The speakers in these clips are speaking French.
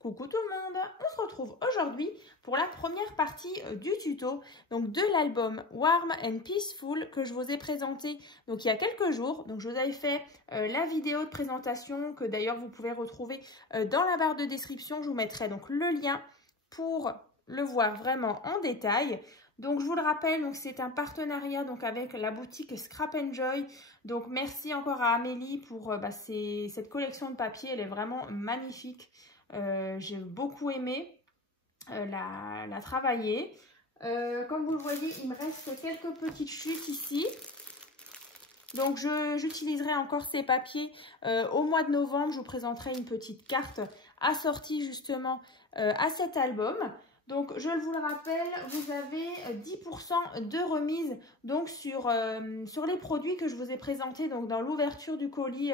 Coucou tout le monde, on se retrouve aujourd'hui pour la première partie du tuto donc de l'album Warm and Peaceful que je vous ai présenté donc il y a quelques jours. Donc je vous avais fait la vidéo de présentation que d'ailleurs vous pouvez retrouver dans la barre de description. Je vous mettrai donc le lien pour le voir vraiment en détail. Donc je vous le rappelle, donc c'est un partenariat donc avec la boutique Scrap & Joy. Donc merci encore à Amélie pour cette collection de papier, elle est vraiment magnifique. J'ai beaucoup aimé la travailler. Comme vous le voyez, il me reste quelques petites chutes ici. Donc j'utiliserai encore ces papiers au mois de novembre. Je vous présenterai une petite carte assortie justement à cet album. Donc je vous le rappelle, vous avez 10% de remise donc sur les produits que je vous ai présentés donc dans l'ouverture du colis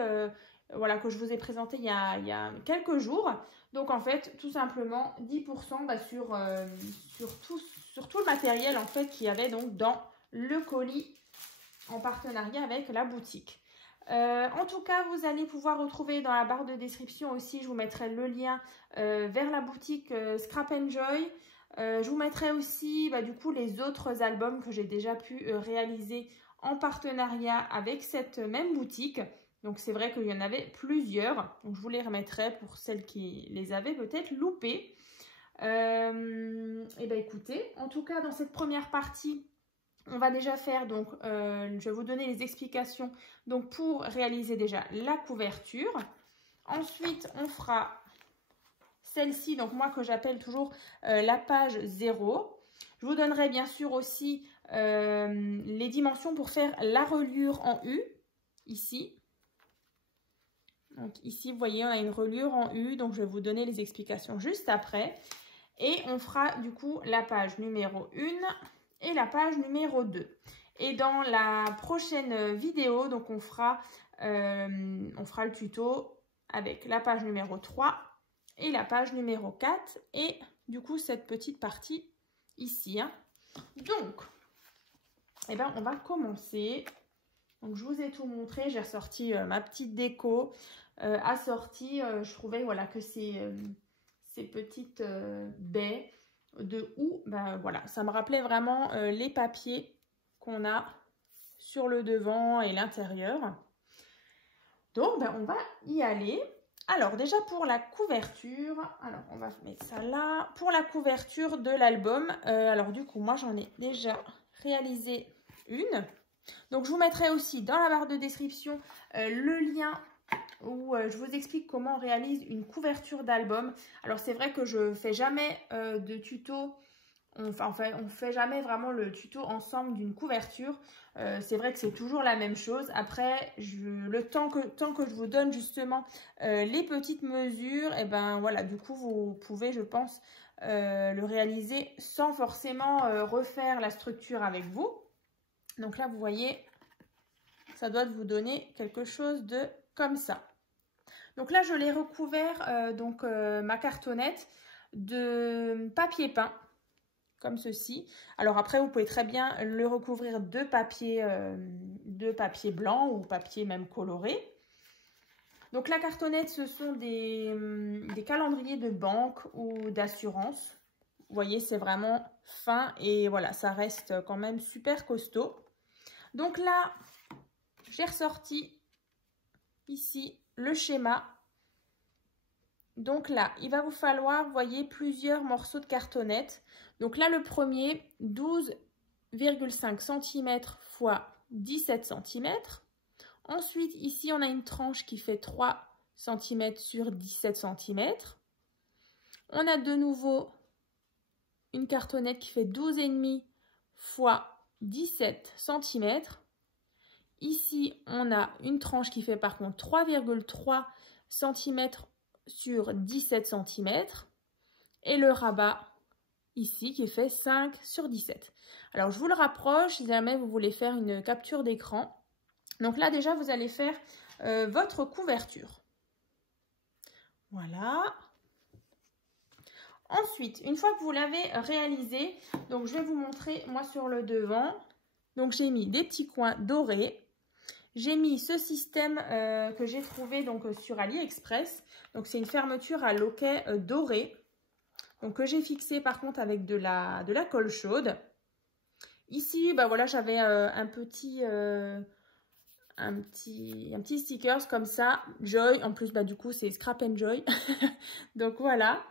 voilà, que je vous ai présenté il y a quelques jours. Donc en fait, tout simplement 10% sur tout le matériel en fait qu'il y avait donc dans le colis en partenariat avec la boutique. En tout cas, vous allez pouvoir retrouver dans la barre de description aussi, je vous mettrai le lien vers la boutique Scrap & Joy. Je vous mettrai aussi du coup les autres albums que j'ai déjà pu réaliser en partenariat avec cette même boutique. Donc c'est vrai qu'il y en avait plusieurs, donc je vous les remettrai pour celles qui les avaient peut-être loupées. Et écoutez, en tout cas dans cette première partie, on va déjà faire donc, je vais vous donner les explications donc pour réaliser déjà la couverture. Ensuite, on fera celle-ci, donc moi que j'appelle toujours la page 0. Je vous donnerai bien sûr aussi les dimensions pour faire la reliure en U, ici. Donc ici, vous voyez, on a une reliure en U, donc je vais vous donner les explications juste après. Et on fera du coup la page numéro 1 et la page numéro 2. Et dans la prochaine vidéo, donc on fera le tuto avec la page numéro 3 et la page numéro 4 et du coup cette petite partie ici. Donc, on va commencer. Donc je vous ai tout montré, j'ai ressorti ma petite déco assortie. Je trouvais voilà que ces petites baies de houx, voilà, ça me rappelait vraiment les papiers qu'on a sur le devant et l'intérieur. Donc on va y aller. Alors déjà pour la couverture, alors on va mettre ça là. Pour la couverture de l'album, alors du coup moi j'en ai déjà réalisé une. Donc je vous mettrai aussi dans la barre de description le lien où je vous explique comment on réalise une couverture d'album. Alors c'est vrai que je fais jamais de tuto, on fait jamais vraiment le tuto ensemble d'une couverture. C'est vrai que c'est toujours la même chose. Après, tant que je vous donne justement les petites mesures, et voilà, du coup vous pouvez, je pense, le réaliser sans forcément refaire la structure avec vous. Donc là, vous voyez, ça doit vous donner quelque chose de comme ça. Donc là, je l'ai recouvert, ma cartonnette de papier peint, comme ceci. Alors après, vous pouvez très bien le recouvrir de papier blanc ou papier même coloré. Donc la cartonnette, ce sont des calendriers de banque ou d'assurance. Vous voyez, c'est vraiment fin et voilà, ça reste quand même super costaud. Donc là, j'ai ressorti ici le schéma. Donc là, il va vous falloir, vous voyez, plusieurs morceaux de cartonnette. Donc là, le premier, 12,5 cm x 17 cm. Ensuite, ici, on a une tranche qui fait 3 cm sur 17 cm. On a de nouveau une cartonnette qui fait 12,5 x 17 cm. Ici, on a une tranche qui fait par contre 3,3 cm sur 17 cm. Et le rabat ici qui fait 5 sur 17. Alors, je vous le rapproche si jamais vous voulez faire une capture d'écran. Donc là, déjà, vous allez faire votre couverture. Voilà. Ensuite, une fois que vous l'avez réalisé, donc je vais vous montrer moi sur le devant. Donc j'ai mis des petits coins dorés. j'ai mis ce système que j'ai trouvé donc sur AliExpress. Donc c'est une fermeture à loquet doré. Donc que j'ai fixé par contre avec de la colle chaude. Ici, bah voilà, j'avais un petit stickers comme ça, Joy. En plus, bah du coup, c'est Scrap and Joy. Donc voilà,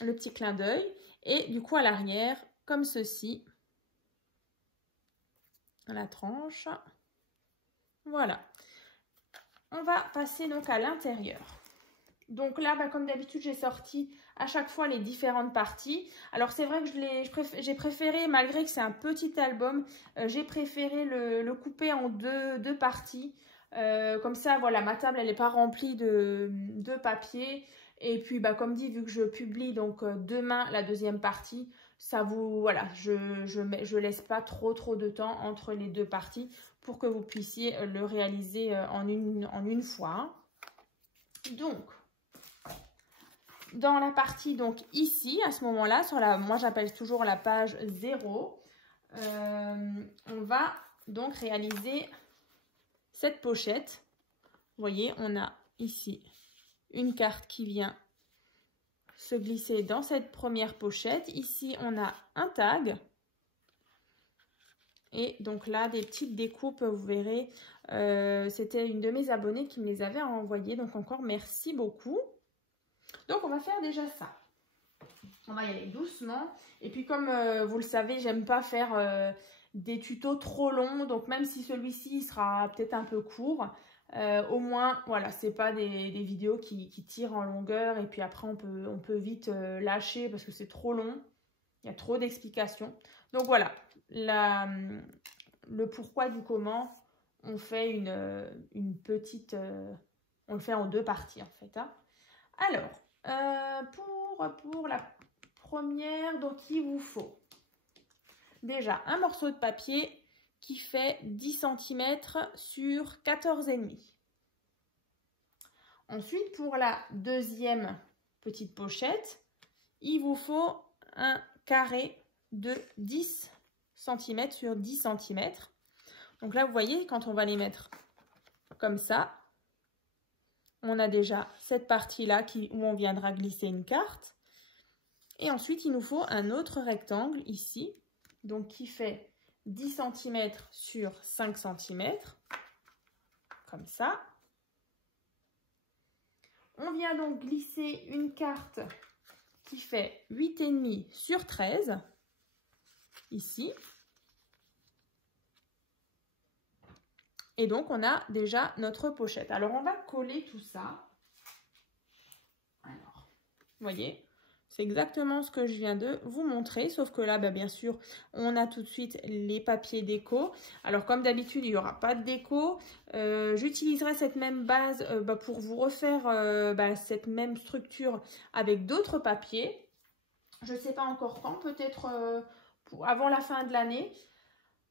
le petit clin d'œil. Et du coup, à l'arrière, comme ceci, à la tranche. Voilà. On va passer donc à l'intérieur. Donc là, bah, comme d'habitude, j'ai sorti à chaque fois les différentes parties. Alors c'est vrai que j'ai préféré, malgré que c'est un petit album, j'ai préféré le couper en deux parties. Comme ça, voilà, ma table, elle n'est pas remplie de papier. Et puis, bah, comme dit, vu que je publie donc demain la deuxième partie, ça vous, voilà, je laisse pas trop de temps entre les deux parties pour que vous puissiez le réaliser en une fois. Donc, dans la partie, donc ici, à ce moment-là, sur la, moi j'appelle toujours la page 0, on va donc réaliser cette pochette. Vous voyez, on a ici une carte qui vient se glisser dans cette première pochette. Ici, on a un tag. Et donc là, des petites découpes, vous verrez, c'était une de mes abonnées qui me les avait envoyées. Donc encore, merci beaucoup. Donc on va faire déjà ça. On va y aller doucement. Et puis comme vous le savez, j'aime pas faire des tutos trop longs. Donc même si celui-ci sera peut-être un peu court, au moins, voilà, c'est pas des vidéos qui tirent en longueur. Et puis après, on peut vite lâcher parce que c'est trop long. Il y a trop d'explications. Donc voilà, le pourquoi du comment, on fait une petite... on le fait en deux parties en fait. Hein. Alors, pour la première, donc il vous faut déjà un morceau de papier qui fait 10 cm sur 14,5. Ensuite, pour la deuxième petite pochette, il vous faut un carré de 10 cm sur 10 cm. Donc là, vous voyez, quand on va les mettre comme ça, on a déjà cette partie-là où on viendra glisser une carte. Et ensuite, il nous faut un autre rectangle ici, donc qui fait 10 cm sur 5 cm, comme ça. On vient donc glisser une carte qui fait 8,5 sur 13, ici. Et donc, on a déjà notre pochette. Alors, on va coller tout ça. Alors, vous voyez, c'est exactement ce que je viens de vous montrer. Sauf que là, bah, bien sûr, on a tout de suite les papiers déco. Alors, comme d'habitude, il n'y aura pas de déco. J'utiliserai cette même base pour vous refaire cette même structure avec d'autres papiers. Je ne sais pas encore quand, peut-être avant la fin de l'année.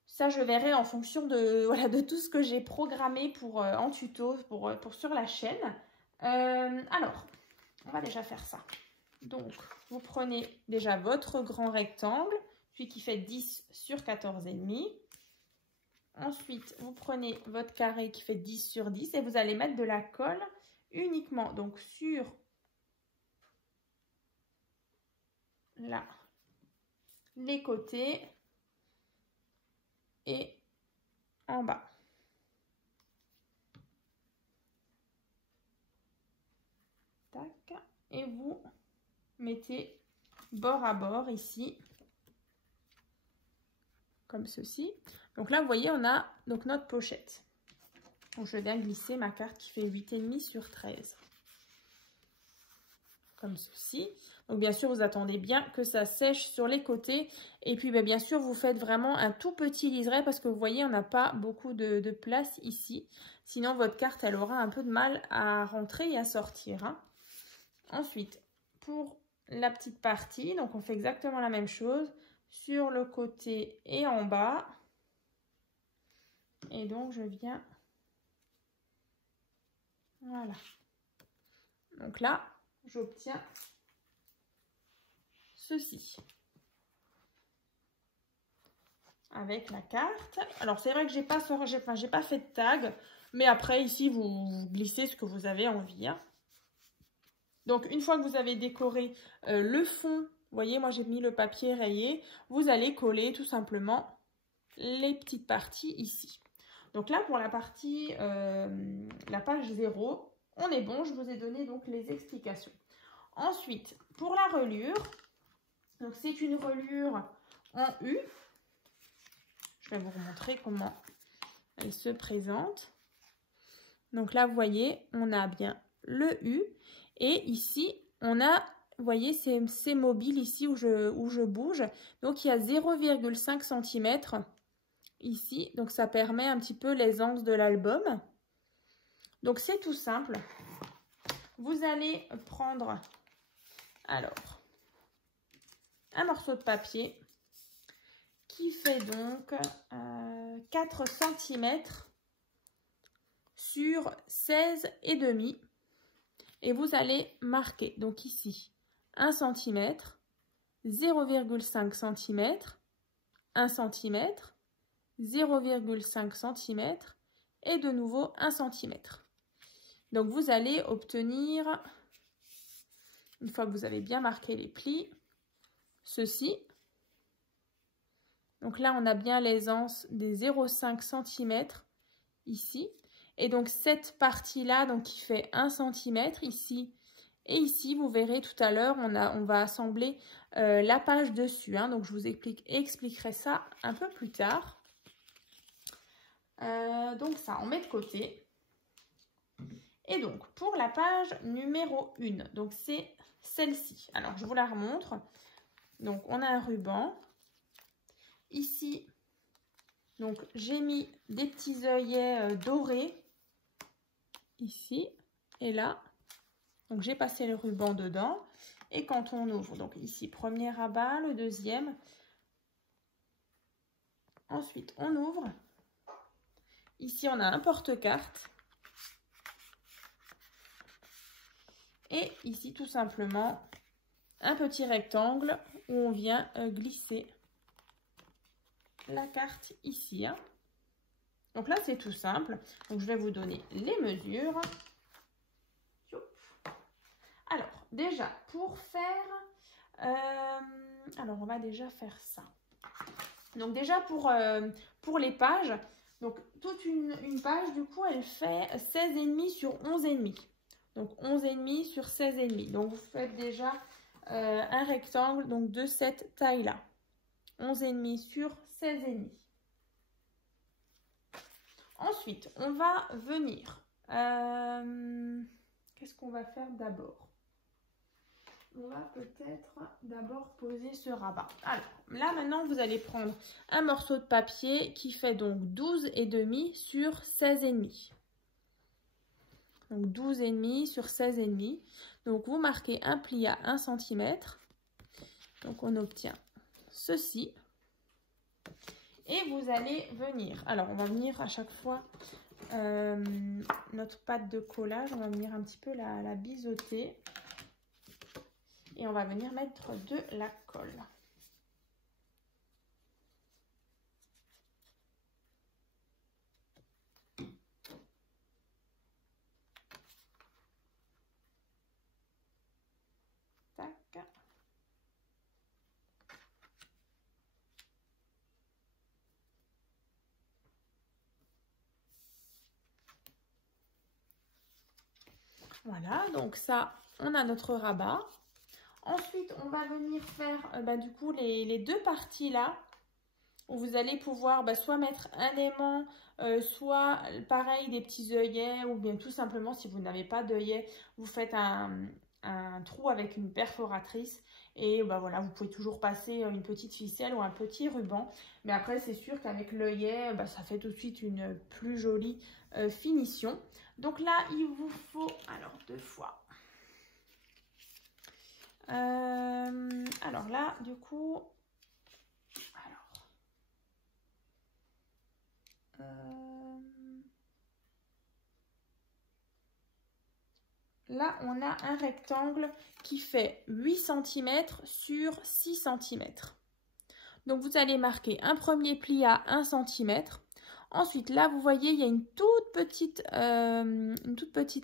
Ça, je verrai en fonction de tout ce que j'ai programmé en tuto pour sur la chaîne. Alors, on va déjà faire ça. Donc, vous prenez déjà votre grand rectangle, puis qui fait 10 sur 14,5. Ensuite, vous prenez votre carré qui fait 10 sur 10 et vous allez mettre de la colle uniquement donc sur là, les côtés et en bas. Tac. Et vous mettez bord à bord ici, comme ceci. Donc là, vous voyez, on a donc notre pochette. Donc je viens glisser ma carte qui fait 8,5 sur 13. Comme ceci. Donc bien sûr, vous attendez bien que ça sèche sur les côtés. Et puis bien sûr, vous faites vraiment un tout petit liseré parce que vous voyez, on n'a pas beaucoup de place ici. Sinon, votre carte, elle aura un peu de mal à rentrer et à sortir. Hein. Ensuite, pour la petite partie, donc on fait exactement la même chose sur le côté et en bas. Et donc, je viens... Voilà. Donc là, j'obtiens ceci. avec la carte. Alors, c'est vrai que j'ai pas fait de tag, mais après, ici, vous glissez ce que vous avez envie. Hein. Donc, une fois que vous avez décoré le fond, vous voyez, moi, j'ai mis le papier rayé, vous allez coller tout simplement les petites parties ici. Donc là, pour la partie, la page 0, on est bon, je vous ai donné donc les explications. Ensuite, pour la reliure, donc c'est une reliure en U. Je vais vous remontrer comment elle se présente. Donc là, vous voyez, on a bien le U. Et ici, on a, vous voyez, c'est mobile ici où je bouge. Donc il y a 0,5 cm ici. Donc ça permet un petit peu l'aisance de l'album. Donc c'est tout simple. Vous allez prendre alors un morceau de papier qui fait donc 4 cm sur 16,5 et vous allez marquer donc ici 1 cm, 0,5 cm, 1 cm, 0,5 cm et de nouveau 1 cm. Donc vous allez obtenir, une fois que vous avez bien marqué les plis, ceci. Donc là, on a bien l'aisance des 0,5 cm ici. Et donc cette partie-là, donc qui fait 1 cm ici et ici, vous verrez tout à l'heure, on va assembler la page dessus. Hein, donc je vous expliquerai ça un peu plus tard. Donc ça, on met de côté. Et donc, pour la page numéro 1, donc c'est celle-ci. Alors, je vous la remontre. Donc, on a un ruban. Ici, donc j'ai mis des petits œillets dorés. Ici et là. Donc, j'ai passé le ruban dedans. Et quand on ouvre, donc ici, premier rabat, le deuxième. Ensuite, on ouvre. Ici, on a un porte-carte. Et ici, tout simplement, un petit rectangle où on vient glisser la carte ici. Hein. Donc là, c'est tout simple. Donc, je vais vous donner les mesures. Alors, déjà, pour faire... alors, on va déjà faire ça. Donc, déjà, pour les pages, donc toute une page, du coup, elle fait 16,5 sur 11,5. Donc 11,5 sur 16,5. Donc vous faites déjà un rectangle donc de cette taille-là. 11,5 sur 16,5. Ensuite, on va venir. Qu'est-ce qu'on va faire d'abord? On va peut-être d'abord poser ce rabat. Alors, là maintenant, vous allez prendre un morceau de papier qui fait donc 12,5 sur 16,5. Donc 12,5 sur 16,5. Donc vous marquez un pli à 1 cm. Donc on obtient ceci. Et vous allez venir. Alors on va venir à chaque fois notre pâte de collage. On va venir un petit peu la biseauter. Et on va venir mettre de la colle. Voilà, donc ça, on a notre rabat. Ensuite, on va venir faire du coup les deux parties là, où vous allez pouvoir soit mettre un aimant, soit pareil des petits œillets, ou bien tout simplement si vous n'avez pas d'œillets, vous faites un trou avec une perforatrice. Et voilà, vous pouvez toujours passer une petite ficelle ou un petit ruban. Mais après, c'est sûr qu'avec l'œillet, ça fait tout de suite une plus jolie finition. Donc là, il vous faut, alors 2 fois. Alors là, du coup, là, on a un rectangle qui fait 8 cm sur 6 cm. Donc, vous allez marquer un premier pli à 1 cm. Ensuite, là, vous voyez, il y a une toute petite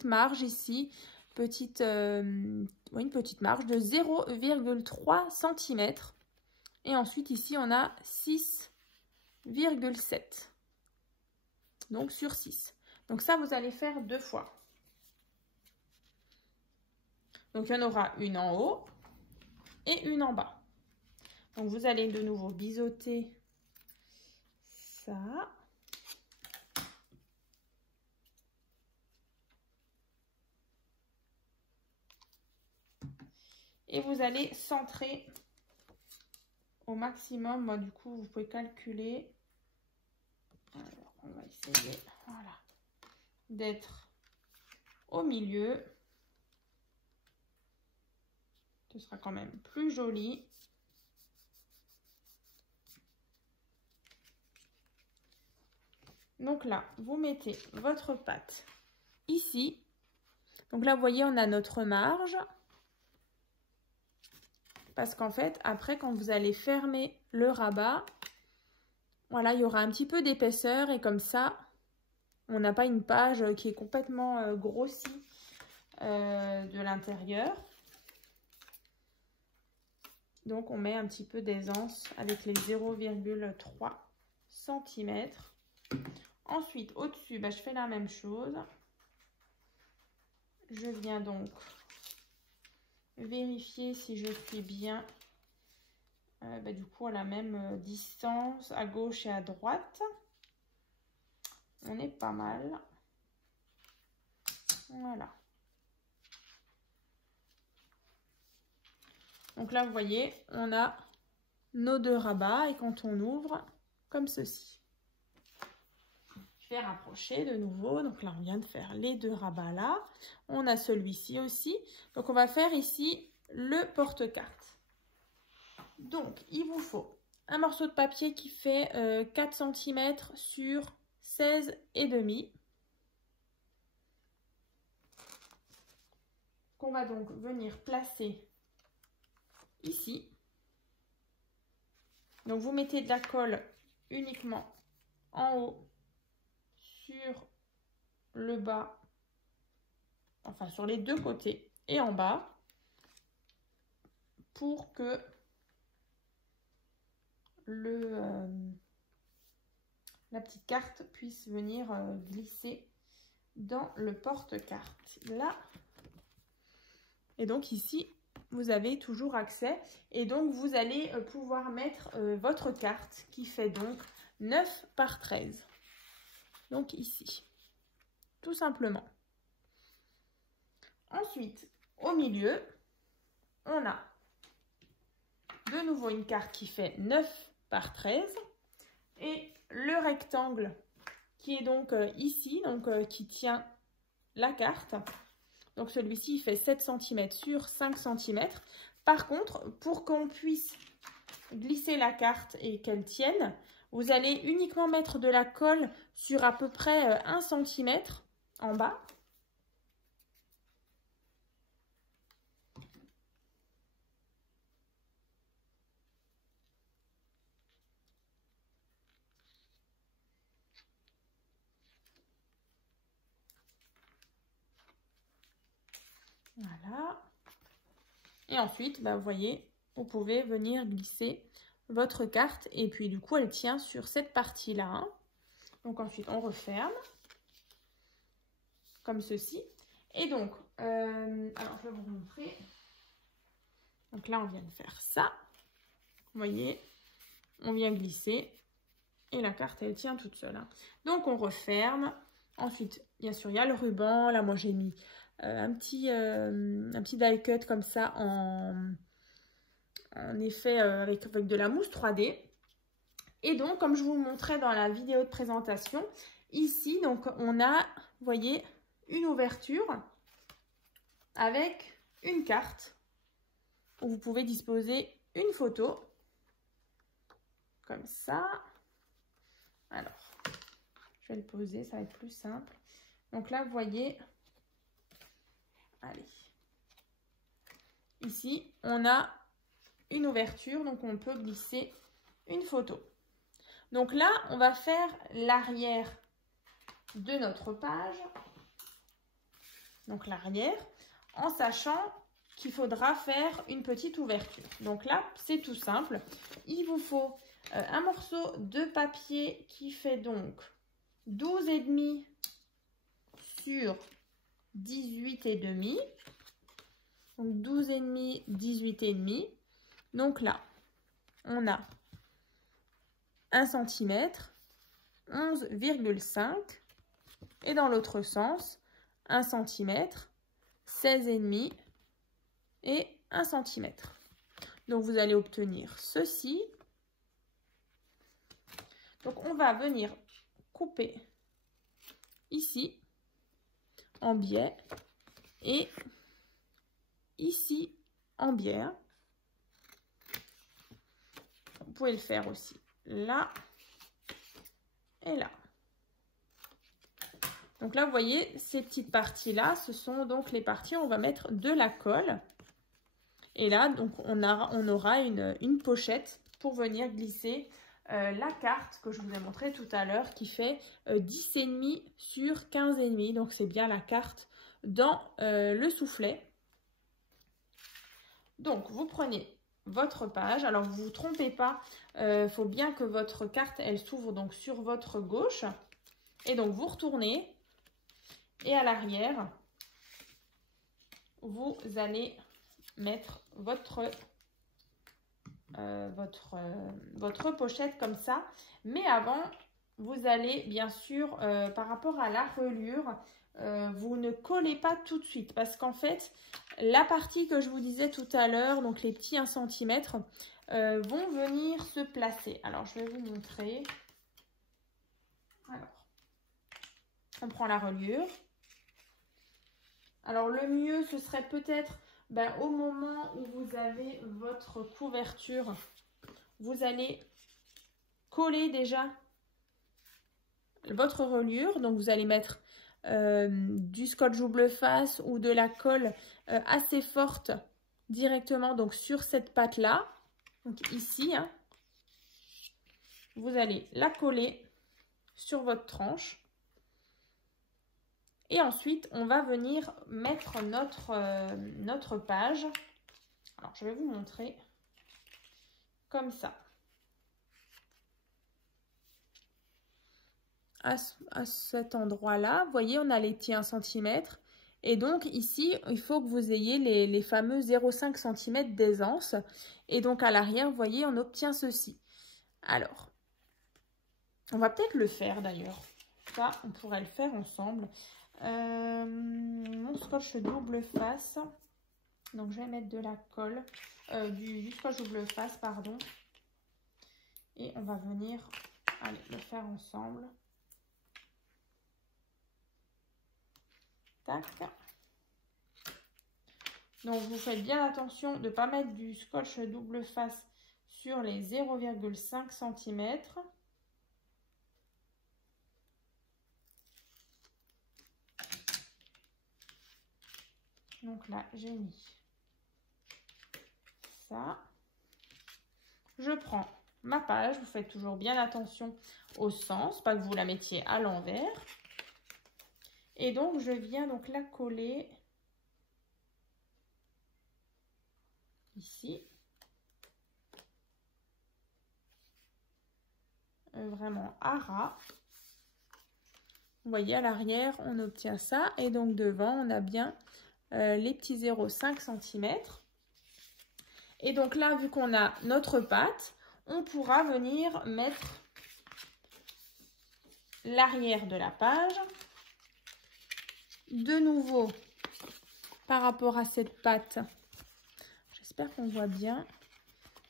marge ici. Une petite marge de 0,3 cm. Et ensuite, ici, on a 6,7. Donc, sur 6. Donc, ça, vous allez faire 2 fois. Donc, il y en aura une en haut et une en bas. Donc, vous allez de nouveau biseauter ça. Et vous allez centrer au maximum. Moi, du coup, vous pouvez calculer. Alors, on va essayer, voilà, d'être au milieu. Ce sera quand même plus joli. Donc là, vous mettez votre pâte ici. Donc là, vous voyez, on a notre marge. Parce qu'en fait, après, quand vous allez fermer le rabat, voilà, il y aura un petit peu d'épaisseur. Et comme ça, on n'a pas une page qui est complètement grossie de l'intérieur. Donc, on met un petit peu d'aisance avec les 0,3 cm. Ensuite, au-dessus, je fais la même chose. Je viens donc vérifier si je suis bien du coup à la même distance à gauche et à droite. On est pas mal. Voilà. Donc là, vous voyez, on a nos 2 rabats et quand on ouvre, comme ceci. Je vais rapprocher de nouveau. Donc là, on vient de faire les 2 rabats là. On a celui-ci aussi. Donc, on va faire ici le porte-carte. Donc, il vous faut un morceau de papier qui fait 4 cm sur 16,5. Qu'on va donc venir placer ici. Donc, vous mettez de la colle uniquement en haut sur le bas, enfin sur les 2 côtés et en bas pour que la petite carte puisse venir glisser dans le porte-carte là. Et donc ici, vous avez toujours accès et donc vous allez pouvoir mettre votre carte qui fait donc 9 par 13. Donc ici, tout simplement. Ensuite, au milieu, on a de nouveau une carte qui fait 9 par 13 et le rectangle qui est donc ici, donc qui tient la carte. Donc celui-ci fait 7 cm sur 5 cm. Par contre, pour qu'on puisse glisser la carte et qu'elle tienne, vous allez uniquement mettre de la colle sur à peu près 1 cm en bas. Voilà. Et ensuite, vous voyez, vous pouvez venir glisser votre carte et puis du coup, elle tient sur cette partie-là. Hein. Donc ensuite, on referme comme ceci. Et donc, alors je vais vous montrer. Donc là, on vient de faire ça. Vous voyez, on vient glisser et la carte, elle tient toute seule. Hein. Donc, on referme. Ensuite, bien sûr, il y a le ruban. Là, moi, j'ai mis un petit die cut comme ça en effet avec de la mousse 3D. Et donc, comme je vous montrais dans la vidéo de présentation, ici, donc, on a, vous voyez, une ouverture avec une carte où vous pouvez disposer une photo comme ça. Alors, je vais le poser, ça va être plus simple. Donc là, vous voyez, allez, ici, on a une ouverture, donc on peut glisser une photo. Donc là, on va faire l'arrière de notre page. Donc l'arrière, en sachant qu'il faudra faire une petite ouverture. Donc là, c'est tout simple. Il vous faut un morceau de papier qui fait donc 12,5 sur 18,5. Donc 12,5, 18,5. Donc là, on a 1 cm, 11,5. Et dans l'autre sens, 1 cm, 16,5 et 1 cm. Donc vous allez obtenir ceci. Donc on va venir couper ici en biais et ici en biais. Vous pouvez le faire aussi là et là. Donc là, vous voyez, ces petites parties-là, ce sont donc les parties où on va mettre de la colle. Et là, donc, on aura une pochette pour venir glisser la carte que je vous ai montré tout à l'heure qui fait 10,5 sur 15,5. Donc, c'est bien la carte dans le soufflet. Donc, vous prenez votre page. Alors, vous ne vous trompez pas. Il faut bien que votre carte, elle s'ouvre donc sur votre gauche. Et donc, vous retournez. Et à l'arrière, vous allez mettre votre pochette comme ça. Mais avant, vous allez bien sûr, par rapport à la reliure, vous ne collez pas tout de suite. Parce qu'en fait, la partie que je vous disais tout à l'heure, donc les petits 1 cm, vont venir se placer. Alors, je vais vous montrer. Alors, on prend la reliure. Alors, le mieux, ce serait peut-être au moment où vous avez votre couverture, vous allez coller déjà votre reliure. Donc, vous allez mettre du scotch double face ou de la colle assez forte directement donc sur cette patte-là. Donc, ici, hein, vous allez la coller sur votre tranche. Et ensuite, on va venir mettre notre page. Alors, je vais vous montrer comme ça. À cet endroit-là, vous voyez, on a les petits 1 cm. Et donc, ici, il faut que vous ayez les fameux 0,5 cm d'aisance. Et donc, à l'arrière, vous voyez, on obtient ceci. Alors, on va peut-être le faire d'ailleurs. Ça, on pourrait le faire ensemble. Mon scotch double face, donc je vais mettre de la colle, du scotch double face, pardon, et on va venir le faire ensemble. Tac. Donc vous faites bien attention de ne pas mettre du scotch double face sur les 0,5 cm. Donc là, j'ai mis ça. Je prends ma page. Vous faites toujours bien attention au sens, pas que vous la mettiez à l'envers. Et donc, je viens donc la coller ici. Vraiment à ras. Vous voyez, à l'arrière, on obtient ça. Et donc, devant, on a bien les petits 0,5 cm. Et donc là, vu qu'on a notre pâte, on pourra venir mettre l'arrière de la page. De nouveau, par rapport à cette pâte, j'espère qu'on voit bien,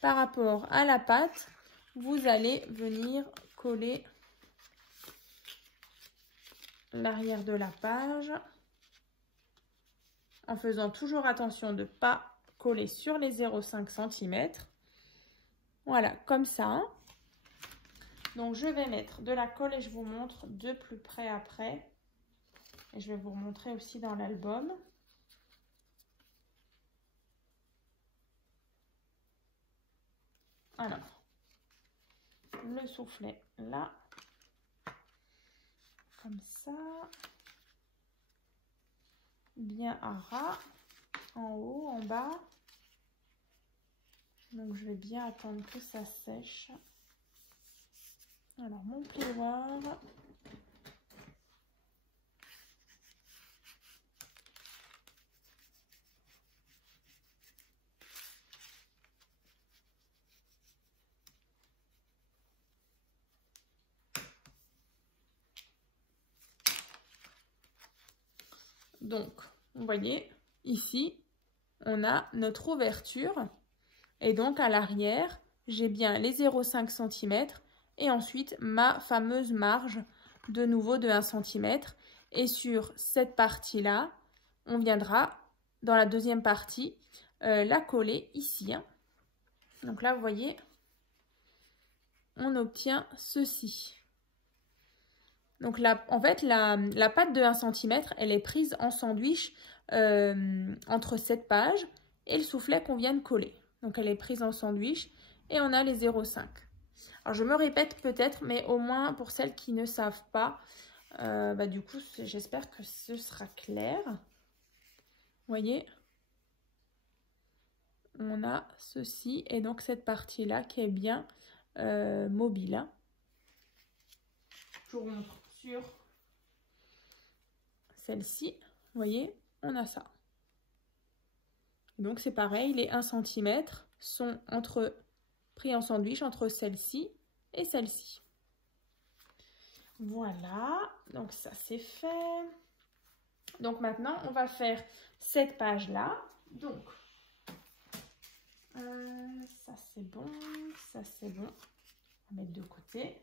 par rapport à la pâte, vous allez venir coller l'arrière de la page en faisant toujours attention de ne pas coller sur les 0,5 cm. Voilà, comme ça. Donc, je vais mettre de la colle et je vous montre de plus près après. Et je vais vous montrer aussi dans l'album. Alors, le soufflet là, comme ça, bien à ras, en haut, en bas. Donc je vais bien attendre que ça sèche. Alors mon plioir. Donc, vous voyez, ici, on a notre ouverture. Et donc, à l'arrière, j'ai bien les 0,5 cm et ensuite ma fameuse marge, de nouveau de 1 cm. Et sur cette partie-là, on viendra, dans la deuxième partie, la coller ici. Hein. Donc là, vous voyez, on obtient ceci. Donc là, en fait, la pâte de 1 cm, elle est prise en sandwich entre cette page et le soufflet qu'on vient de coller. Donc elle est prise en sandwich et on a les 0,5. Alors je me répète peut-être, mais au moins pour celles qui ne savent pas, du coup, j'espère que ce sera clair. Vous voyez, on a ceci et donc cette partie-là qui est bien mobile. Hein. Je vous montre sur celle-ci, vous voyez, on a ça. Donc c'est pareil, les 1 cm sont pris en sandwich entre celle-ci et celle-ci. Voilà, donc ça c'est fait. Donc maintenant, on va faire cette page-là. Donc, ça c'est bon, ça c'est bon. On va mettre de côté.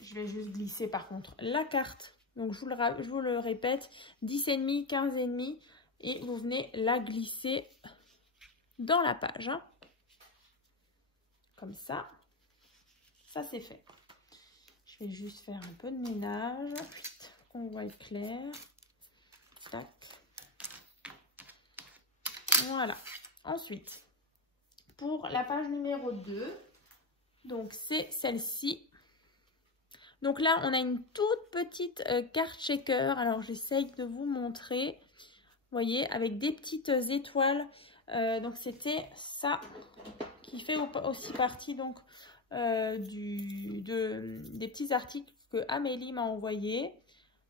Je vais juste glisser par contre la carte. Donc je vous le répète, 10,5, 15,5 et vous venez la glisser dans la page. Hein. Comme ça. Ça c'est fait. Je vais juste faire un peu de ménage. Qu'on voit clair. Tac. Voilà. Ensuite, pour la page numéro 2, donc c'est celle-ci. Donc là, on a une toute petite carte shaker. Alors, j'essaye de vous montrer. Vous voyez, avec des petites étoiles. Donc, c'était ça qui fait aussi partie donc, des petits articles que Amélie m'a envoyés.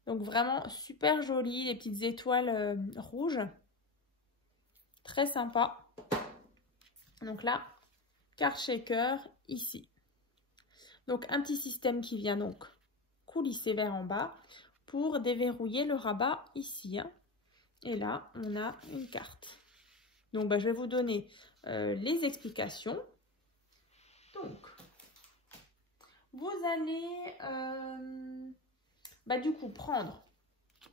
Donc, vraiment super joli. Les petites étoiles rouges. Très sympa. Donc là, carte shaker ici. Donc, un petit système qui vient donc coulisser vers en bas pour déverrouiller le rabat ici. Hein. Et là, on a une carte. Donc, je vais vous donner les explications. Donc, vous allez du coup prendre,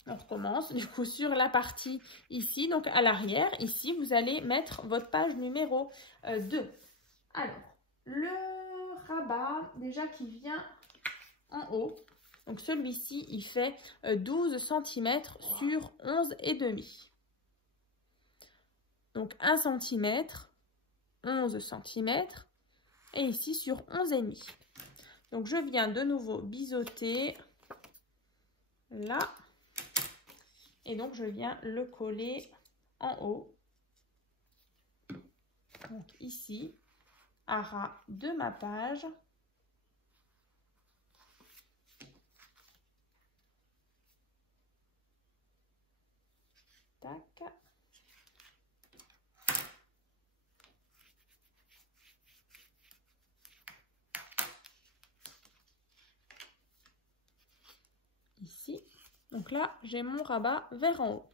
on recommence, du coup sur la partie ici, donc à l'arrière, ici, vous allez mettre votre page numéro 2. Alors, le rabat déjà qui vient en haut. Donc celui-ci, il fait 12 cm sur 11,5. Donc 1 cm, 11 cm et ici sur 11,5. Donc je viens de nouveau biseauter là et donc je viens le coller en haut. Donc ici, à ras de ma page. Tac. Ici. Donc là, j'ai mon rabat vers en haut.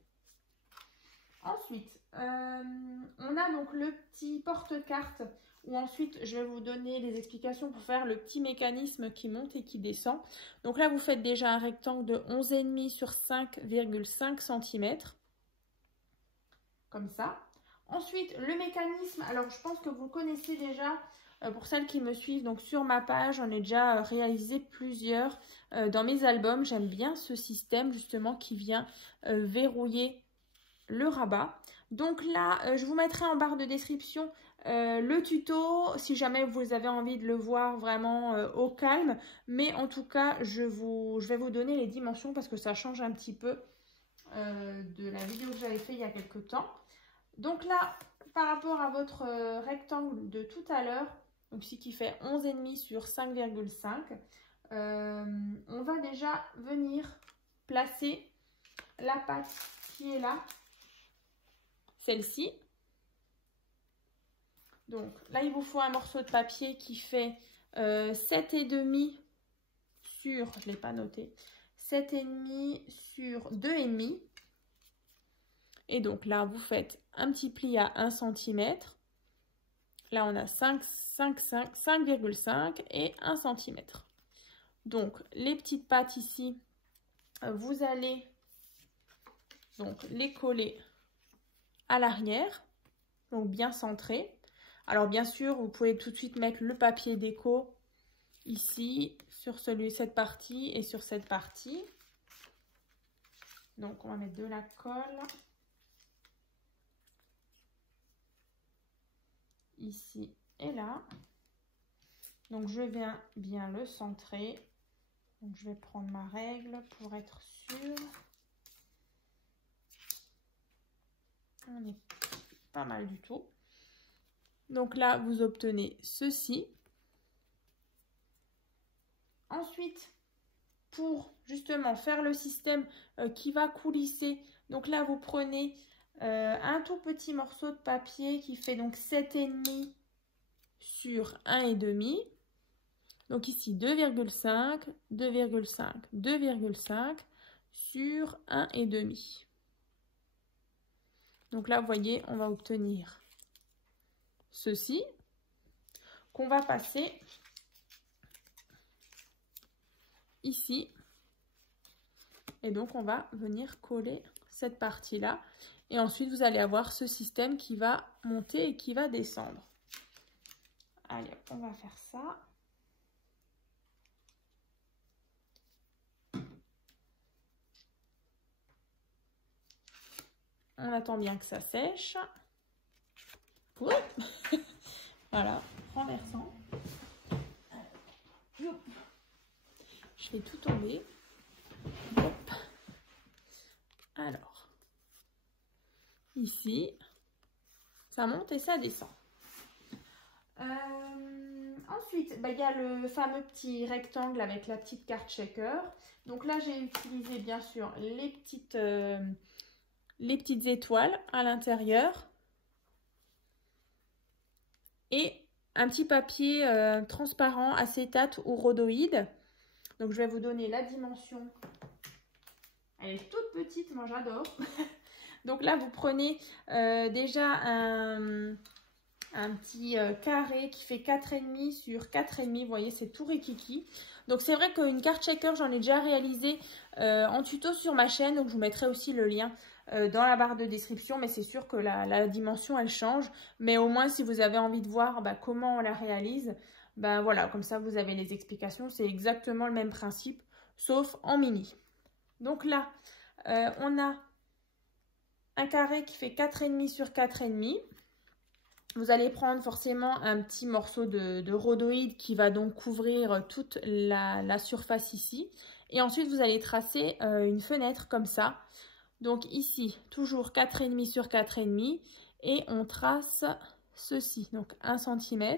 Ensuite, on a donc le petit porte-carte où ensuite je vais vous donner les explications pour faire le petit mécanisme qui monte et qui descend. Donc là, vous faites déjà un rectangle de 11,5 sur 5,5 cm. Comme ça. Ensuite, le mécanisme, alors je pense que vous connaissez déjà, pour celles qui me suivent donc sur ma page, j'en ai déjà réalisé plusieurs dans mes albums. J'aime bien ce système justement qui vient verrouiller le rabat. Donc là, je vous mettrai en barre de description Le tuto, si jamais vous avez envie de le voir vraiment au calme, mais en tout cas, je vais vous donner les dimensions parce que ça change un petit peu de la vidéo que j'avais fait il y a quelques temps. Donc là, par rapport à votre rectangle de tout à l'heure, donc ici qui fait 11,5 sur 5,5, on va déjà venir placer la patte qui est là, celle-ci. Donc là, il vous faut un morceau de papier qui fait 7,5 sur, je ne l'ai pas noté, 7,5 sur 2,5. Et donc là, vous faites un petit pli à 1 cm. Là, on a 5,5 et 1 cm. Donc, les petites pattes ici, vous allez donc les coller à l'arrière, donc bien centré. Alors, bien sûr, vous pouvez tout de suite mettre le papier déco ici, sur cette partie et sur cette partie. Donc, on va mettre de la colle. Ici et là. Donc je viens bien le centrer. Donc je vais prendre ma règle pour être sûre. On est pas mal du tout. Donc là, vous obtenez ceci. Ensuite, pour justement faire le système qui va coulisser, donc là, vous prenez un tout petit morceau de papier qui fait donc 7,5 sur 1,5. Donc ici 2,5, 2,5, 2,5 sur 1,5. Donc là, vous voyez, on va obtenir ceci qu'on va passer ici. Et donc, on va venir coller cette partie-là. Et ensuite, vous allez avoir ce système qui va monter et qui va descendre. Allez, on va faire ça. On attend bien que ça sèche. Voilà, renversant. Je fais tout tomber. Hop. Alors, ici, ça monte et ça descend. Ensuite, il y a le fameux petit rectangle avec la petite carte shaker. Donc là, j'ai utilisé bien sûr les petites étoiles à l'intérieur et un petit papier transparent, acétate ou rhodoïde. Donc je vais vous donner la dimension. Elle est toute petite, moi j'adore. Donc là, vous prenez déjà un petit carré qui fait 4,5 sur 4,5. Vous voyez, c'est tout rikiki. Donc c'est vrai qu'une carte shaker, j'en ai déjà réalisé en tuto sur ma chaîne. Donc je vous mettrai aussi le lien dans la barre de description. Mais c'est sûr que la dimension, elle change. Mais au moins, si vous avez envie de voir comment on la réalise, voilà, comme ça, vous avez les explications. C'est exactement le même principe, sauf en mini. Donc là, on a un carré qui fait 4,5 sur 4,5. Vous allez prendre forcément un petit morceau de rhodoïde qui va donc couvrir toute la surface ici. Et ensuite, vous allez tracer une fenêtre comme ça. Donc ici, toujours 4,5 sur 4,5. Et on trace ceci. Donc 1 cm,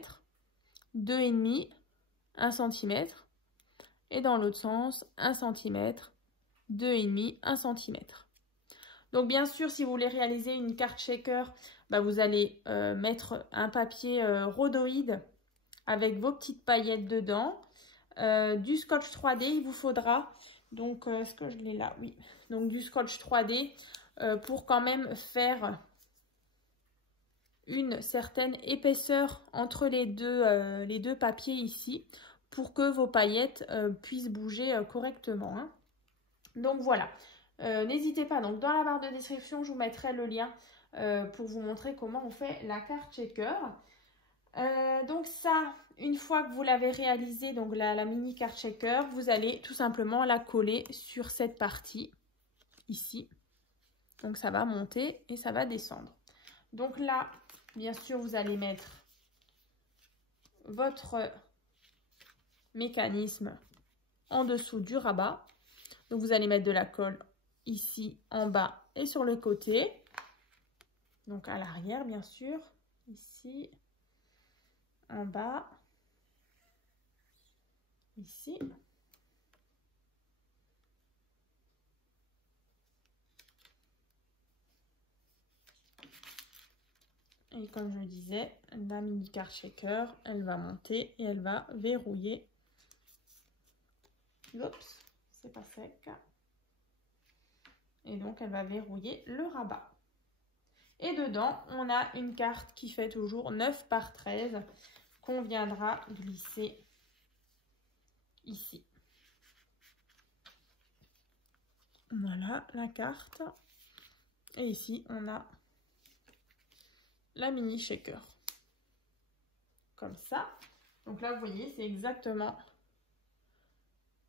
2,5, 1 cm. Et dans l'autre sens, 1 cm, 2,5, 1 cm. Donc bien sûr, si vous voulez réaliser une carte shaker, vous allez mettre un papier rhodoïde avec vos petites paillettes dedans. Du scotch 3D, il vous faudra. Donc, est-ce que je l'ai là? Oui. Donc du scotch 3D pour quand même faire une certaine épaisseur entre les deux papiers ici pour que vos paillettes puissent bouger correctement. Hein. Donc voilà. N'hésitez pas, donc dans la barre de description, je vous mettrai le lien pour vous montrer comment on fait la carte shaker. Donc ça, une fois que vous l'avez réalisé, donc la mini carte shaker, vous allez tout simplement la coller sur cette partie ici. Donc ça va monter et ça va descendre. Donc là, bien sûr, vous allez mettre votre mécanisme en dessous du rabat. Donc, vous allez mettre de la colle ici, en bas et sur le côté. Donc, à l'arrière, bien sûr. Ici, en bas, ici. Et comme je disais, la mini card shaker, elle va monter et elle va verrouiller. Oups, c'est pas sec. Et donc, elle va verrouiller le rabat. Et dedans, on a une carte qui fait toujours 9 par 13 qu'on viendra glisser ici. Voilà la carte. Et ici, on a la mini shaker. Comme ça. Donc là, vous voyez, c'est exactement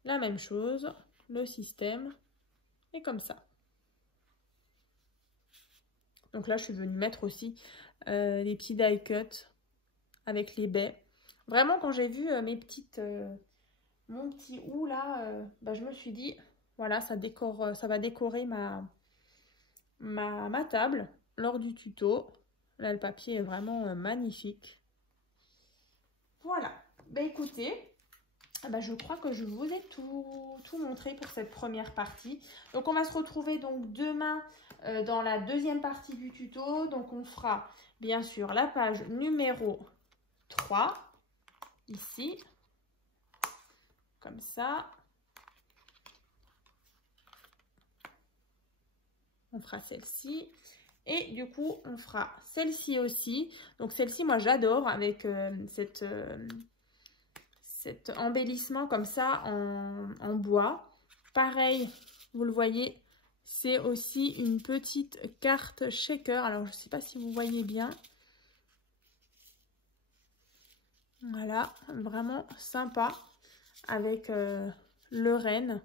la même chose. Le système est comme ça. Donc là, je suis venue mettre aussi les petits die cuts avec les baies. Vraiment, quand j'ai vu mon petit hou là, je me suis dit, voilà, ça va décorer ma table lors du tuto. Là, le papier est vraiment magnifique. Voilà. Écoutez, je crois que je vous ai tout montré pour cette première partie. Donc, on va se retrouver donc demain dans la deuxième partie du tuto. Donc, on fera bien sûr la page numéro 3, ici, comme ça. On fera celle-ci. Et du coup, on fera celle-ci aussi. Donc, celle-ci, moi, j'adore avec cet embellissement comme ça en bois. Pareil, vous le voyez, c'est aussi une petite carte shaker. Alors, je ne sais pas si vous voyez bien. Voilà, vraiment sympa avec le renne.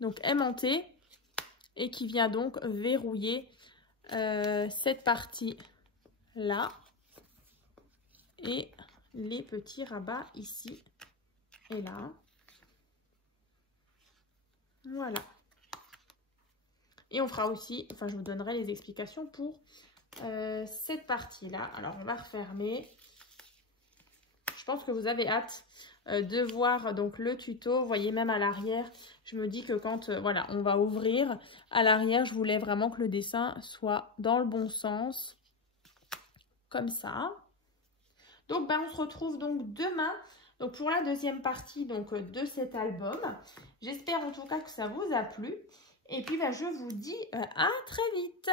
Donc aimanté et qui vient donc verrouiller cette partie là et les petits rabats ici et là. Voilà. Et on fera aussi, enfin je vous donnerai les explications pour cette partie là. Alors on va refermer. Je pense que vous avez hâte de voir donc le tuto. Vous voyez, même à l'arrière, je me dis que quand voilà, on va ouvrir à l'arrière, je voulais vraiment que le dessin soit dans le bon sens, comme ça. Donc on se retrouve donc demain donc pour la deuxième partie donc de cet album. J'espère en tout cas que ça vous a plu et puis je vous dis à très vite.